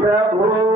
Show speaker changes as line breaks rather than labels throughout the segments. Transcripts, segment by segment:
प्रभु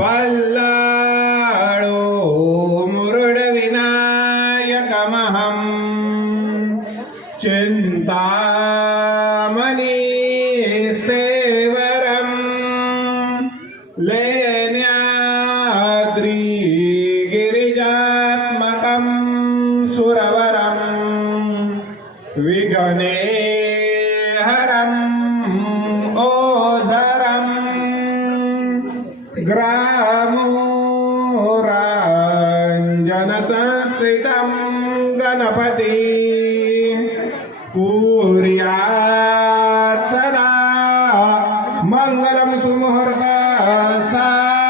Bala. Manuel, mi sumo, hermana.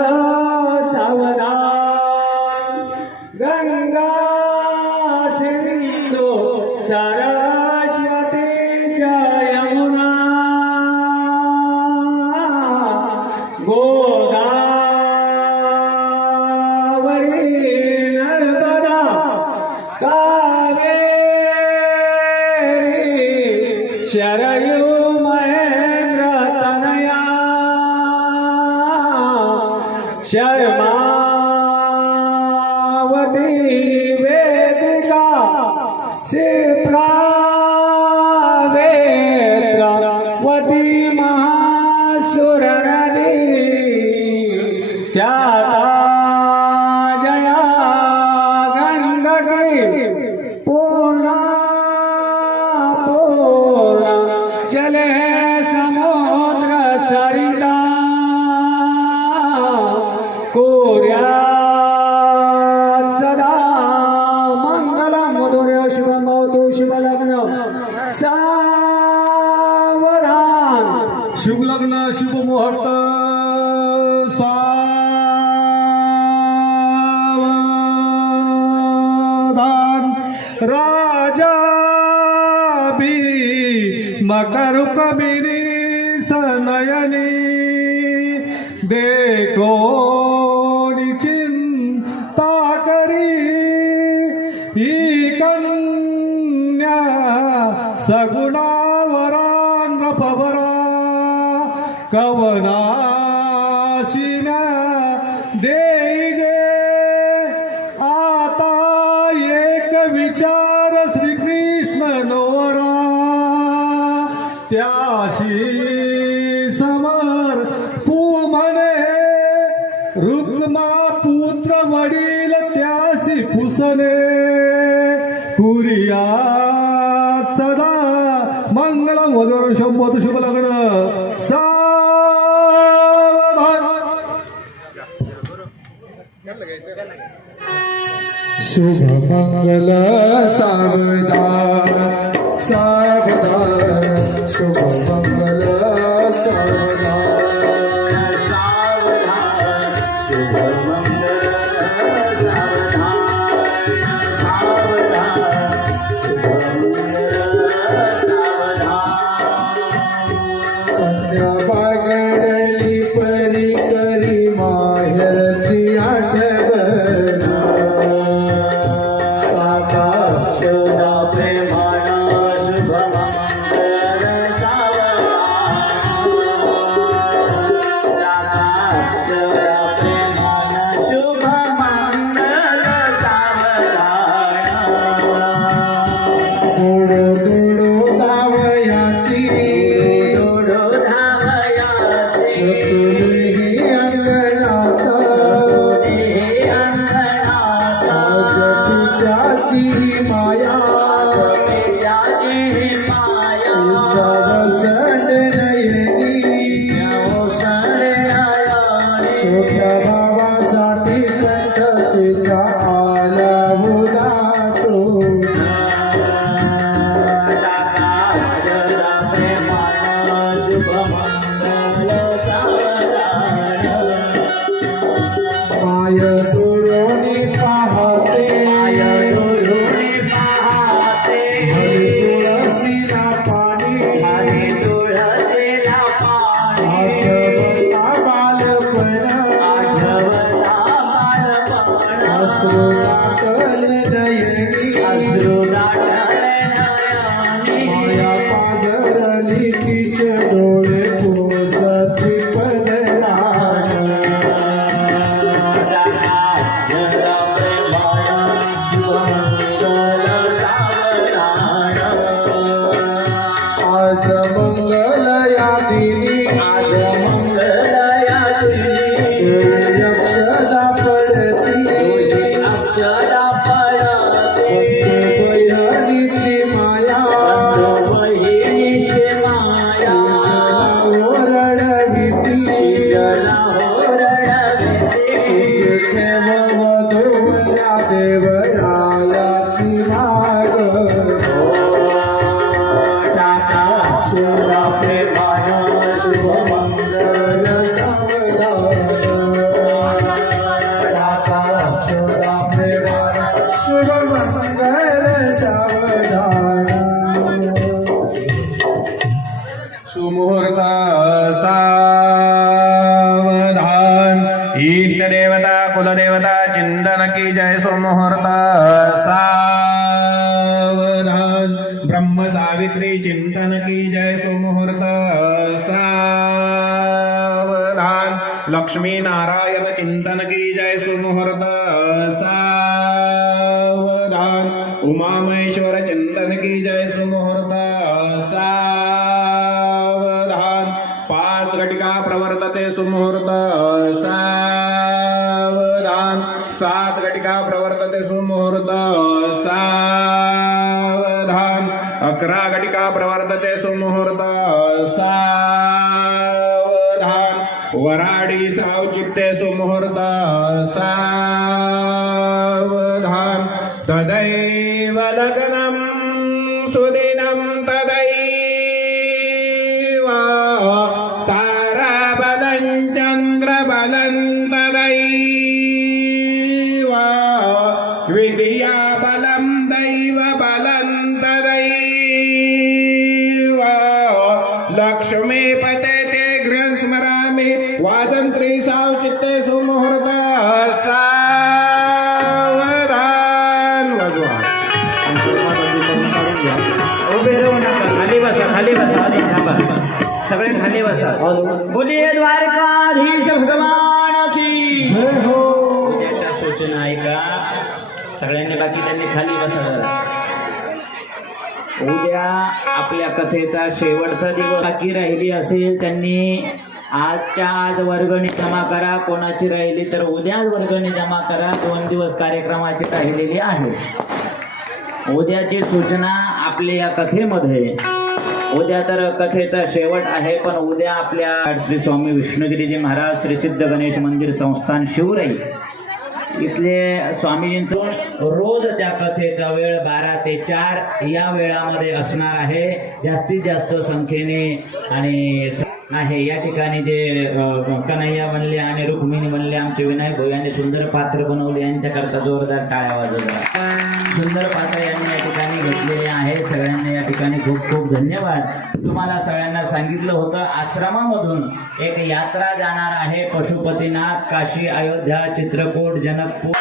వేదిక. శ్రీ ప్రా কারু কবির काशी समर. तू म्हणे रुक्मा पुत्र वडील त्यासी पुसणे. कुरिया सदा मंगळ वगैरे शंभर शुभ लग्न.
शुभ मंगल सावधान. सावधान शुभ मंगल सावधान।
Christmas. सावित्री चिंतन की जय सुमुहूर्त सावधान लक्ष्मी नारायण चिंतन की जय सुमुहूर्त सावधान उमा महेश्वर चिंतन की जय सुमुहूर्त सावधान पाच घटिका प्रवर्तते सुमुहूर्त सावधान सात घटिका प्रवर्तते सुमुहूर्त सावधान अकरा प्रवर्तते सुमुहूर्त सावधान. वराडी सावचित्ते सुमुहूर्त सावधान. तदैव लग्नं सुदिनं तदैव
सगळे खाली बसा बोलिये द्वारकाधीश भगवान की।
जय हो।
सूचना ऐका सगळ्यांनी बाकी त्यांनी खाली बसा. उद्या आपल्या कथेचा शेवटचा दिवस बाकी राहिली असेल त्यांनी आजच्या आज वर्गणी जमा करा. कोणाची राहिली तर उद्याच वर्गणी जमा करा. दोन दिवस कार्यक्रमाची राहिलेली आहे. उद्याची सूचना आपल्या या कथेमध्ये उद्या तर कथेचा शेवट आहे पण उद्या आपल्या श्री स्वामी विष्णुगिरीजी महाराज श्री सिद्ध गणेश मंदिर संस्थान शिवराई. इथले स्वामीजींचं रोज त्या कथेचा वेळ बारा ते चार या वेळामध्ये असणार आहे. जास्तीत जास्त संख्येने आणि आहे. या ठिकाणी जे कन्हैया बनले आणि रुक्मिणी बनले आमचे विनायक भाऊ यांनी सुंदर पात्र बनवले यांच्याकरता जोरदार टाळ्या वाजवल्या. सुंदर पात्र यांनी या ठिकाणी घेतलेले आहे सगळ्या ठिकाणी खूप खूप धन्यवाद. तुम्हाला सगळ्यांना सांगितलं होतं आश्रमामधून एक यात्रा जाणार आहे पशुपतीनाथ काशी अयोध्या चित्रकूट जनकपूर.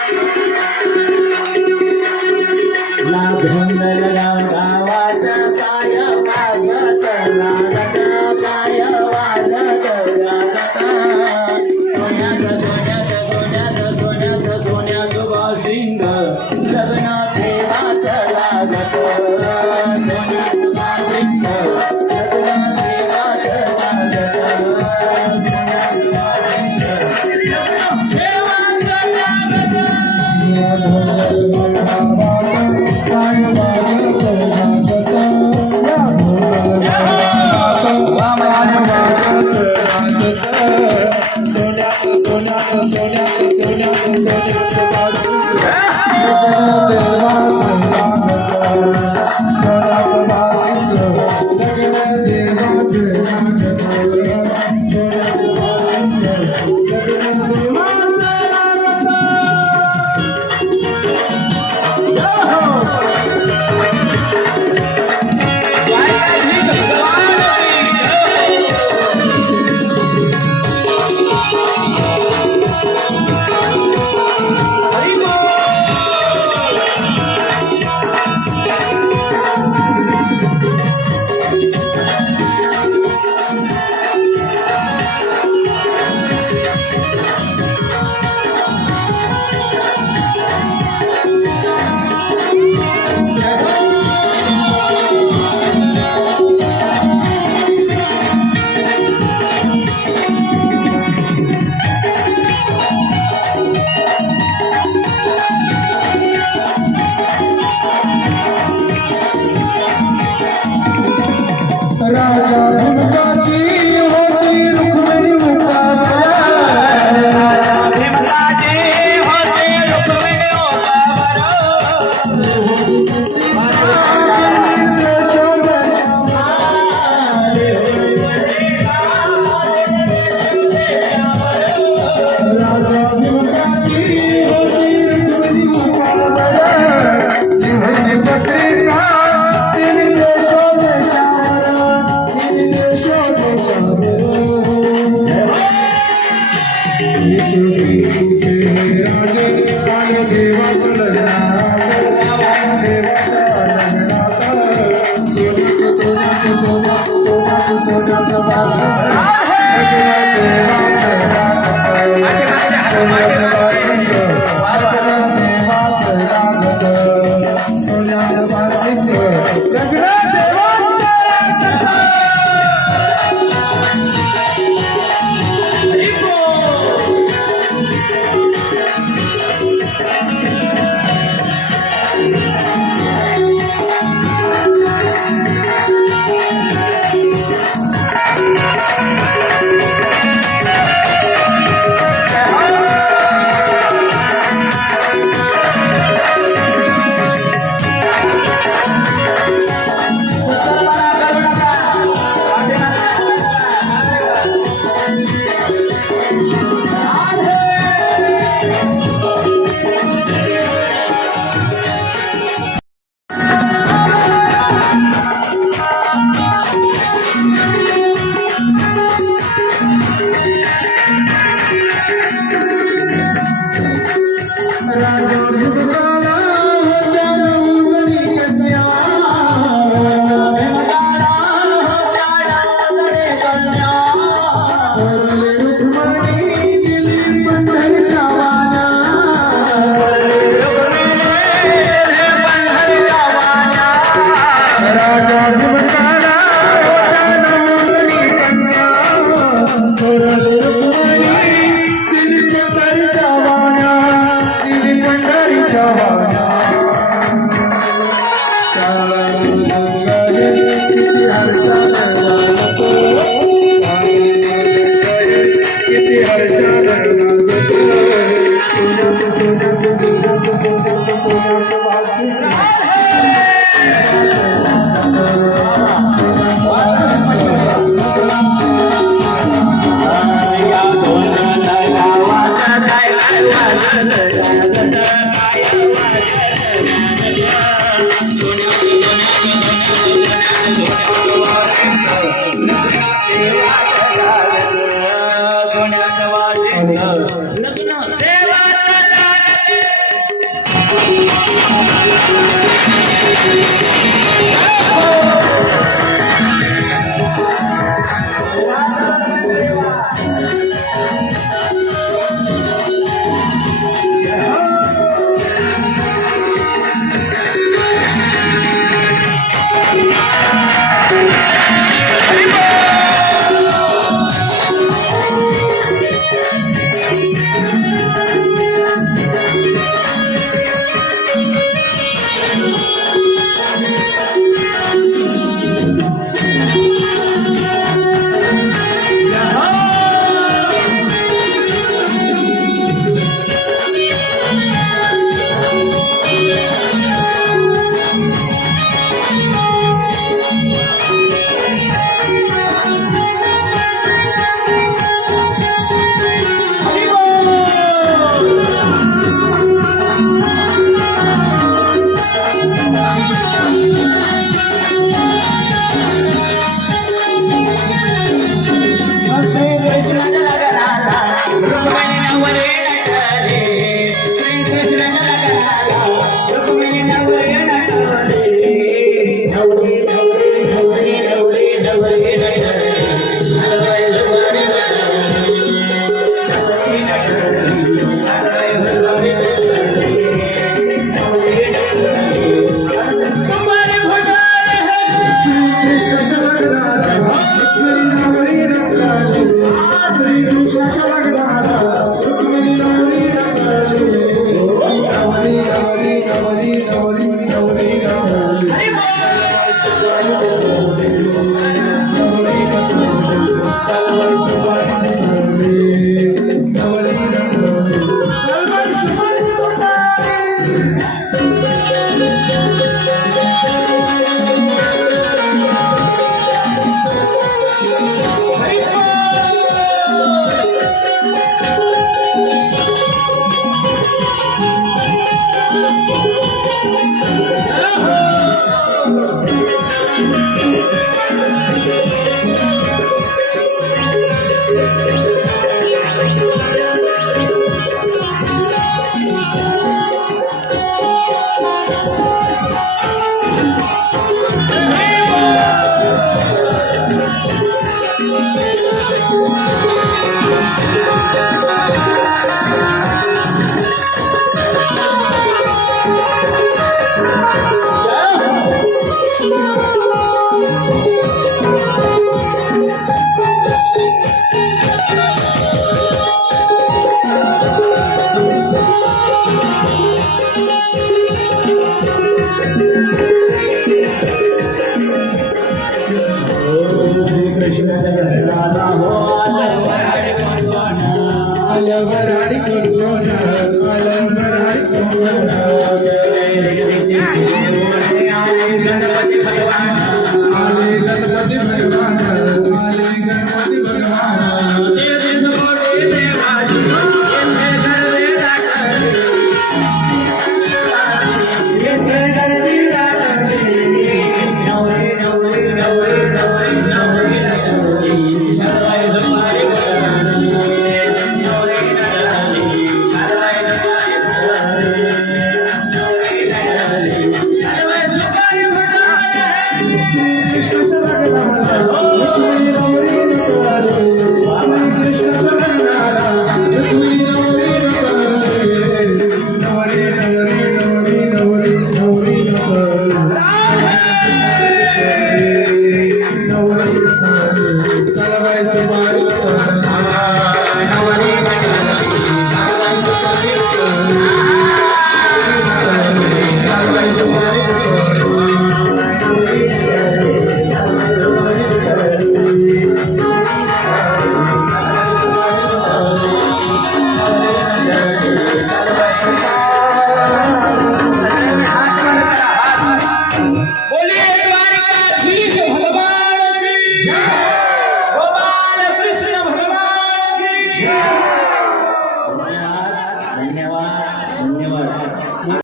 श्री